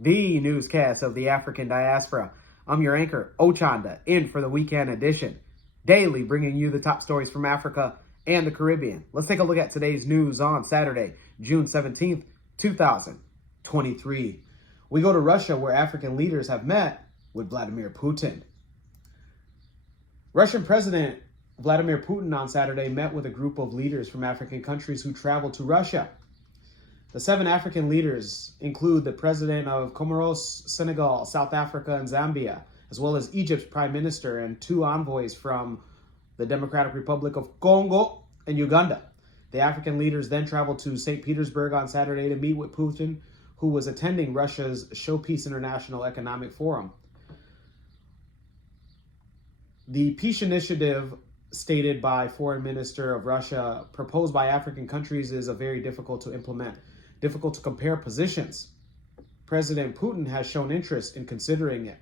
the newscast of the African diaspora. I'm your anchor, Ochanda, in for the weekend edition, daily bringing you the top stories from Africa and the Caribbean. Let's take a look at today's news on Saturday, June 17th, 2023. We go to Russia, where African leaders have met with Vladimir Putin. Russian President Vladimir Putin on Saturday met with a group of leaders from African countries who traveled to Russia. The 7 African leaders include the president of Comoros, Senegal, South Africa, and Zambia, as well as Egypt's prime minister and 2 envoys from the Democratic Republic of Congo and Uganda. The African leaders then traveled to St. Petersburg on Saturday to meet with Putin, who was attending Russia's Showpeace International Economic Forum. The peace initiative stated by Foreign Minister of Russia proposed by African countries is very difficult to implement. Difficult to compare positions. President Putin has shown interest in considering it.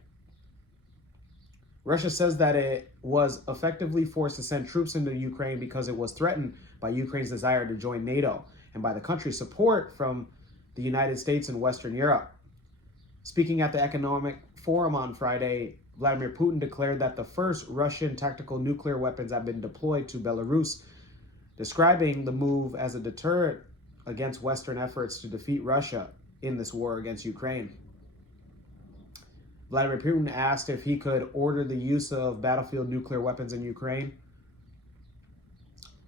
Russia says that it was effectively forced to send troops into Ukraine because it was threatened by Ukraine's desire to join NATO and by the country's support from the United States and Western Europe. Speaking at the Economic Forum on Friday, Vladimir Putin declared that the first Russian tactical nuclear weapons have been deployed to Belarus, describing the move as a deterrent against Western efforts to defeat Russia in this war against Ukraine. Vladimir Putin asked if he could order the use of battlefield nuclear weapons in Ukraine,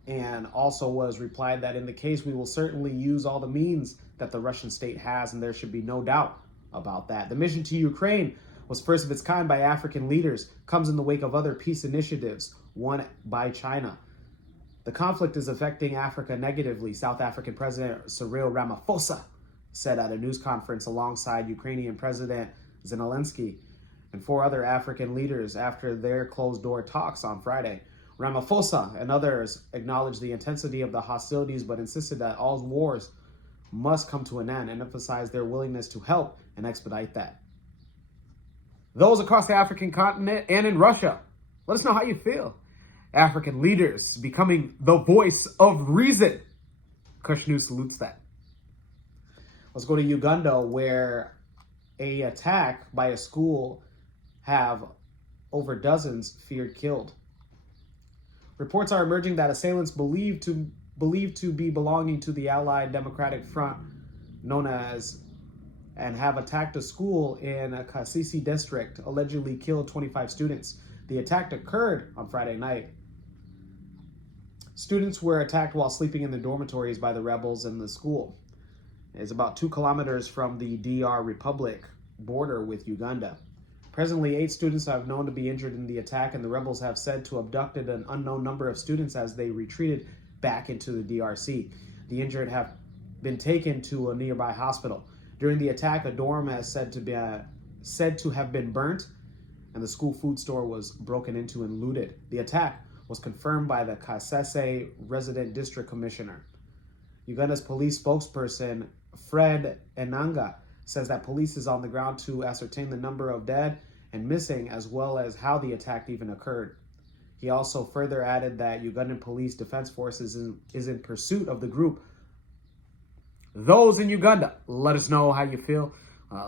and also was replied that in the case we will certainly use all the means that the Russian state has, and there should be no doubt about that. The mission to Ukraine was first of its kind by African leaders, comes in the wake of other peace initiatives, one by China. The conflict is affecting Africa negatively, South African President Cyril Ramaphosa said at a news conference alongside Ukrainian President Zelensky and 4 other African leaders after their closed-door talks on Friday. Ramaphosa and others acknowledged the intensity of the hostilities but insisted that all wars must come to an end and emphasized their willingness to help and expedite that. Those across the African continent and in Russia, let us know how you feel. African leaders becoming the voice of reason. Kush News salutes that. Let's go to Uganda, where an attack by a school have over dozens feared killed. Reports are emerging that assailants believed to be belonging to the Allied Democratic Front, known as, and have attacked a school in a Kasese district, allegedly killed 25 students. The attack occurred on Friday night. Students were attacked while sleeping in the dormitories by the rebels in the school. It's about 2 kilometers from the DR Republic border with Uganda. Presently, 8 students are known to be injured in the attack, and the rebels have said to abducted an unknown number of students as they retreated back into the DRC. The injured have been taken to a nearby hospital. During the attack, a dorm is said to have been burnt, and the school food store was broken into and looted. The attack was confirmed by the Kasese resident district commissioner. Uganda's police spokesperson, Fred Enanga, says that police is on the ground to ascertain the number of dead and missing, as well as how the attack even occurred. He also further added that Ugandan Police Defense Forces is in pursuit of the group. Those in Uganda, let us know how you feel.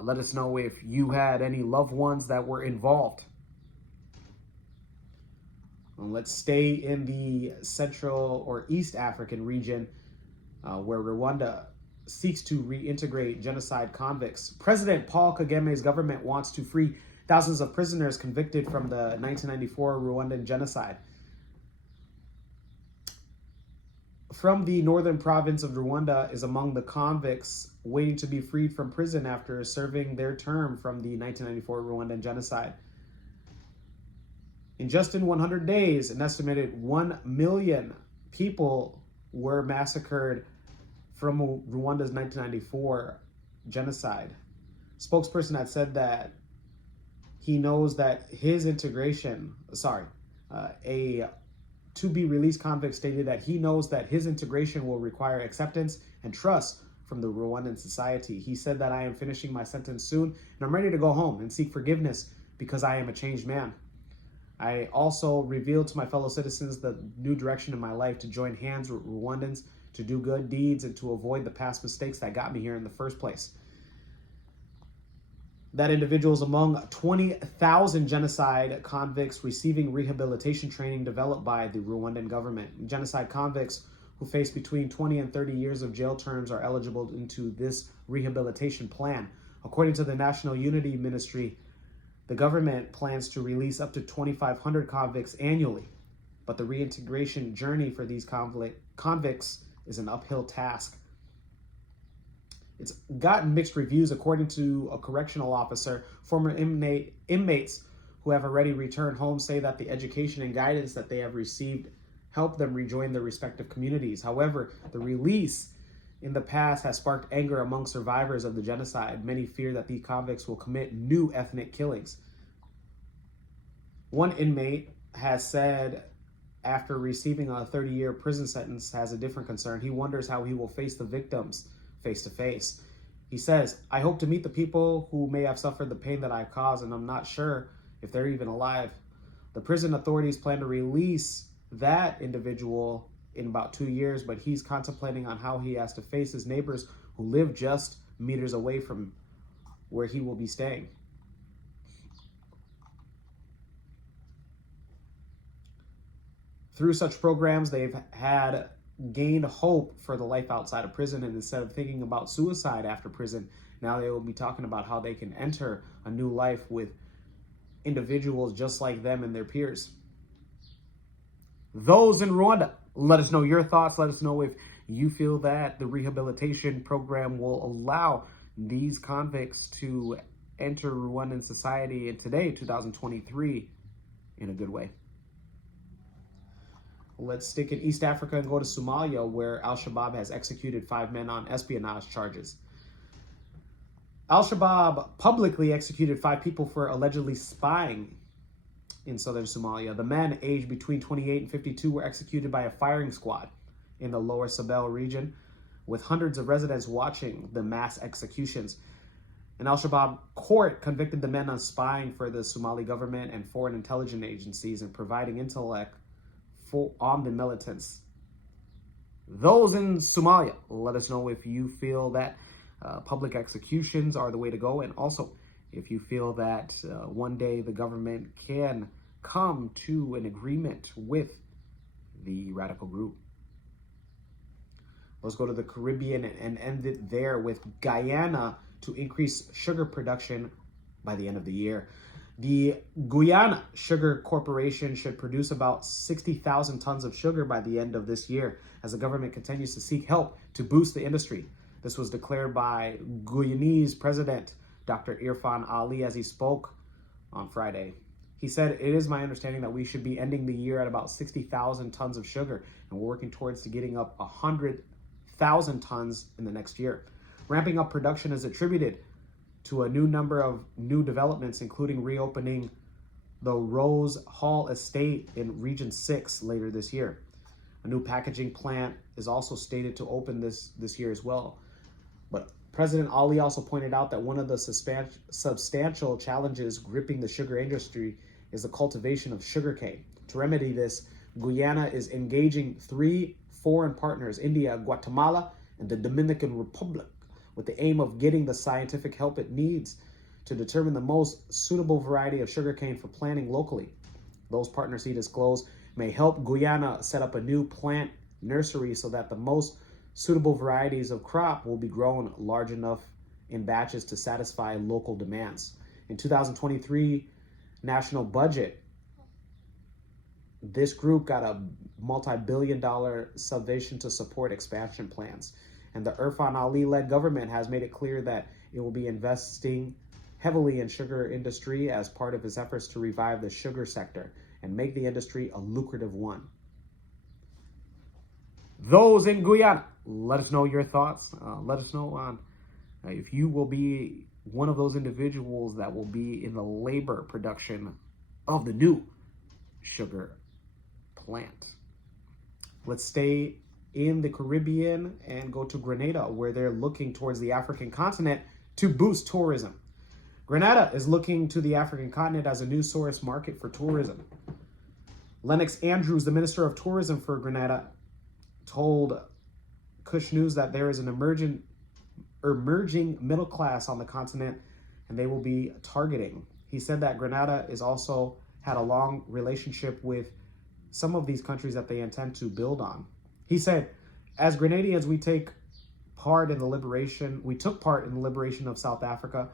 Let us know if you had any loved ones that were involved. Let's stay in the Central or East African region, where Rwanda seeks to reintegrate genocide convicts. President Paul Kageme's government wants to free thousands of prisoners convicted from the 1994 Rwandan genocide. From the northern province of Rwanda is among the convicts waiting to be freed from prison after serving their term from the 1994 Rwandan genocide. In just 100 days, an estimated 1 million people were massacred from Rwanda's 1994 genocide. Spokesperson had said that he knows that his integration, a to-be-released convict stated that he knows that his integration will require acceptance and trust from the Rwandan society. He said that I am finishing my sentence soon and I'm ready to go home and seek forgiveness because I am a changed man. I also revealed to my fellow citizens the new direction in my life to join hands with Rwandans, to do good deeds, and to avoid the past mistakes that got me here in the first place. That individuals among 20,000 genocide convicts receiving rehabilitation training developed by the Rwandan government. Genocide convicts who face between 20 and 30 years of jail terms are eligible into this rehabilitation plan. According to the National Unity Ministry, the government plans to release up to 2,500 convicts annually, but the reintegration journey for these convicts is an uphill task. It's gotten mixed reviews. According to a correctional officer, former inmates who have already returned home say that the education and guidance that they have received help them rejoin their respective communities. However, the release in the past has sparked anger among survivors of the genocide. Many fear that these convicts will commit new ethnic killings. One inmate has said after receiving a 30-year prison sentence has a different concern. He wonders how he will face the victims face to face. He says, I hope to meet the people who may have suffered the pain that I caused, and I'm not sure if they're even alive. The prison authorities plan to release that individual in about 2 years, but he's contemplating on how he has to face his neighbors who live just meters away from where he will be staying. Through such programs, they've had gained hope for the life outside of prison, and instead of thinking about suicide after prison, now they will be talking about how they can enter a new life with individuals just like them and their peers. Those in Rwanda, let us know your thoughts. Let us know if you feel that the rehabilitation program will allow these convicts to enter Rwandan society in today, 2023, in a good way. Let's stick in East Africa and go to Somalia, where Al-Shabaab has executed 5 men on espionage charges. Al-Shabaab publicly executed 5 people for allegedly spying in southern Somalia. The men, aged between 28 and 52, were executed by a firing squad in the lower Sahel region, with hundreds of residents watching the mass executions. An Al-Shabaab court convicted the men on spying for the Somali government and foreign intelligence agencies and providing intellect on the militants. Those in Somalia, let us know if you feel that public executions are the way to go, and also if you feel that one day the government can come to an agreement with the radical group. Let's go to the Caribbean and end it there with Guyana to increase sugar production by the end of the year. The Guyana Sugar Corporation should produce about 60,000 tons of sugar by the end of this year, as the government continues to seek help to boost the industry. This was declared by Guyanese President Dr. Irfan Ali as he spoke on Friday. He said, it is my understanding that we should be ending the year at about 60,000 tons of sugar, and we're working towards to getting up 100,000 tons in the next year. Ramping up production is attributed to a new number of new developments, including reopening the Rose Hall Estate in Region 6 later this year. A new packaging plant is also stated to open this year as well. But President Ali also pointed out that one of the substantial challenges gripping the sugar industry is the cultivation of sugarcane. To remedy this, Guyana is engaging 3 foreign partners, India, Guatemala, and the Dominican Republic, with the aim of getting the scientific help it needs to determine the most suitable variety of sugarcane for planting locally. Those partners, he disclosed, may help Guyana set up a new plant nursery so that the most suitable varieties of crop will be grown large enough in batches to satisfy local demands. In 2023 national budget, this group got a multi-billion-dollar subvention to support expansion plans. And the Irfan Ali-led government has made it clear that it will be investing heavily in sugar industry as part of its efforts to revive the sugar sector and make the industry a lucrative one. Those in Guyana, let us know your thoughts. Let us know on if you will be one of those individuals that will be in the labor production of the new sugar plant. Let's stay in the Caribbean and go to Grenada, where they're looking towards the African continent to boost tourism. Grenada is looking to the African continent as a new source market for tourism. Lennox Andrews, the Minister of Tourism for Grenada, told Kush News that there is an emerging middle class on the continent and they will be targeting. He said that Grenada is also had a long relationship with some of these countries that they intend to build on. He said, as Grenadians, we took part in the liberation of South Africa,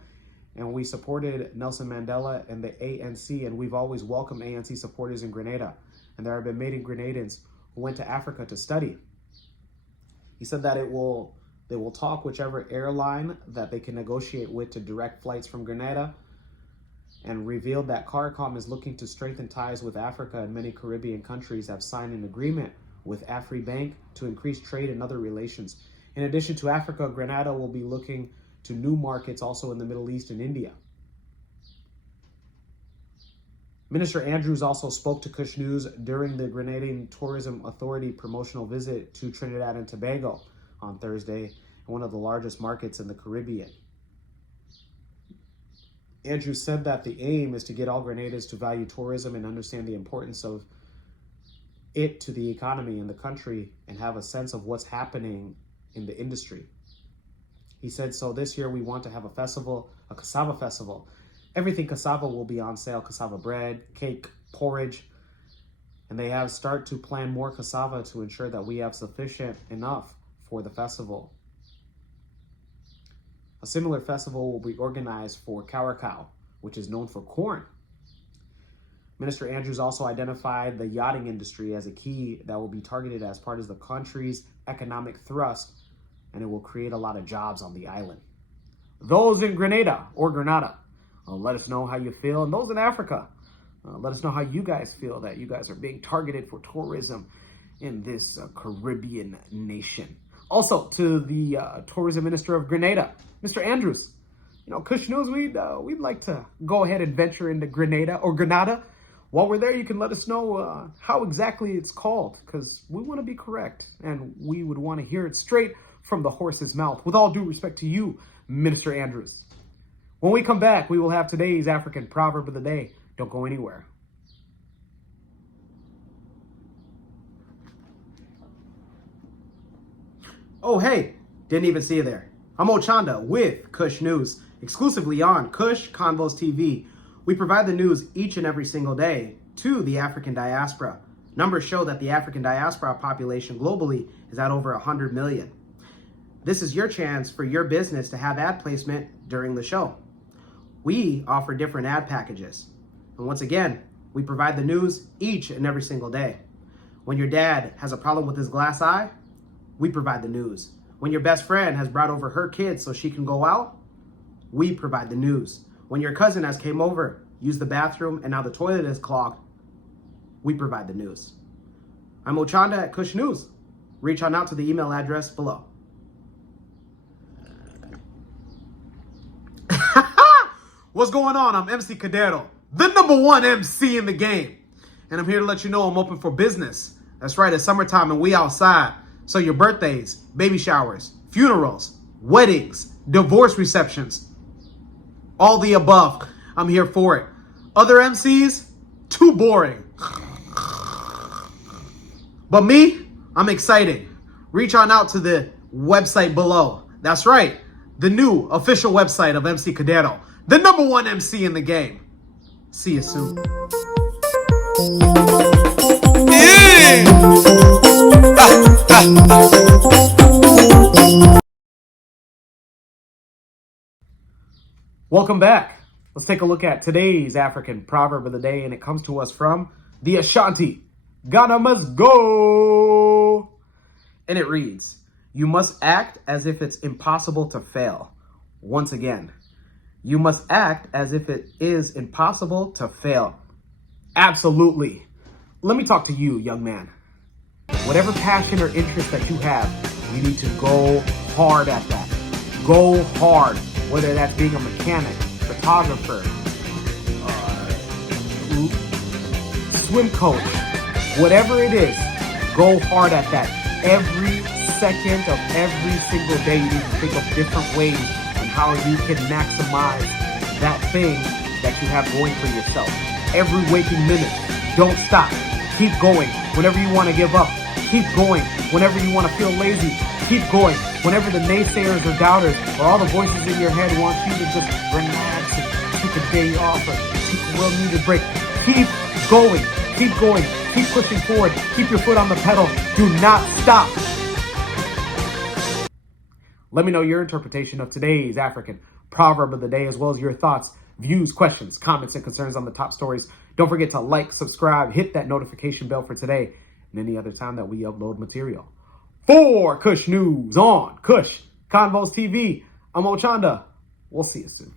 and we supported Nelson Mandela and the ANC, and we've always welcomed ANC supporters in Grenada. And there have been many Grenadians who went to Africa to study. He said that they will talk whichever airline that they can negotiate with to direct flights from Grenada, and revealed that CARICOM is looking to strengthen ties with Africa, and many Caribbean countries have signed an agreement with AfriBank to increase trade and other relations. In addition to Africa, Grenada will be looking to new markets also in the Middle East and India. Minister Andrews also spoke to Kush News during the Grenadian Tourism Authority promotional visit to Trinidad and Tobago on Thursday, one of the largest markets in the Caribbean. Andrews said that the aim is to get all Grenadians to value tourism and understand the importance of it to the economy in the country and have a sense of what's happening in the industry. He said, so this year we want to have a festival, a cassava festival. Everything cassava will be on sale: cassava bread, cake, porridge. And they have start to plan more cassava to ensure that we have sufficient enough for the festival. A similar festival will be organized for Curaçao, which is known for corn. Minister Andrews also identified the yachting industry as a key that will be targeted as part of the country's economic thrust, and it will create a lot of jobs on the island. Those in Grenada, let us know how you feel. And those in Africa, let us know how you guys feel that you guys are being targeted for tourism in this Caribbean nation. Also, to the tourism minister of Grenada, Mr. Andrews, Kush News, we'd like to go ahead and venture into Grenada. While we're there, you can let us know how exactly it's called, because we want to be correct, and we would want to hear it straight from the horse's mouth. With all due respect to you, Minister Andrews. When we come back, we will have today's African proverb of the day. Don't go anywhere. Oh, hey, didn't even see you there. I'm Ochanda with Kush News, exclusively on Kush Convos TV. We provide the news each and every single day to the African diaspora. Numbers show that the African diaspora population globally is at over 100 million. This is your chance for your business to have ad placement during the show. We offer different ad packages. And once again, we provide the news each and every single day. When your dad has a problem with his glass eye, we provide the news. When your best friend has brought over her kids so she can go out, we provide the news. When your cousin has came over, used the bathroom, and now the toilet is clogged, we provide the news. I'm Ochanda at Kush News. Reach on out to the email address below. What's going on? I'm MC Cadero, the #1 MC in the game. And I'm here to let you know I'm open for business. That's right, it's summertime and we outside. So your birthdays, baby showers, funerals, weddings, divorce receptions, all the above, I'm here for it. Other MCs, too boring. But me, I'm excited. Reach on out to the website below. That's right, the new official website of MC Cadero, the #1 MC in the game. See you soon. Welcome back. Let's take a look at today's African proverb of the day, and it comes to us from the Ashanti. Ghana must go. And it reads, you must act as if it's impossible to fail. Once again, you must act as if it is impossible to fail. Absolutely. Let me talk to you, young man. Whatever passion or interest that you have, you need to go hard at that. Go hard, whether that's being a mechanic, photographer, swim coach, whatever it is, go hard at that. Every second of every single day, you need to think of different ways on how you can maximize that thing that you have going for yourself. Every waking minute, don't stop. Keep going. Whenever you want to give up, keep going. Whenever you want to feel lazy, Keep going. Whenever the naysayers or doubters or all the voices in your head want you to just relax and take a day off or take a well-needed break, keep going. Keep going. Keep pushing forward. Keep your foot on the pedal. Do not stop. Let me know your interpretation of today's African proverb of the day, as well as your thoughts, views, questions, comments, and concerns on the top stories. Don't forget to like, subscribe, hit that notification bell for today and any other time that we upload material. For Kush News on Kush Convos TV, I'm Ochanda. We'll see you soon.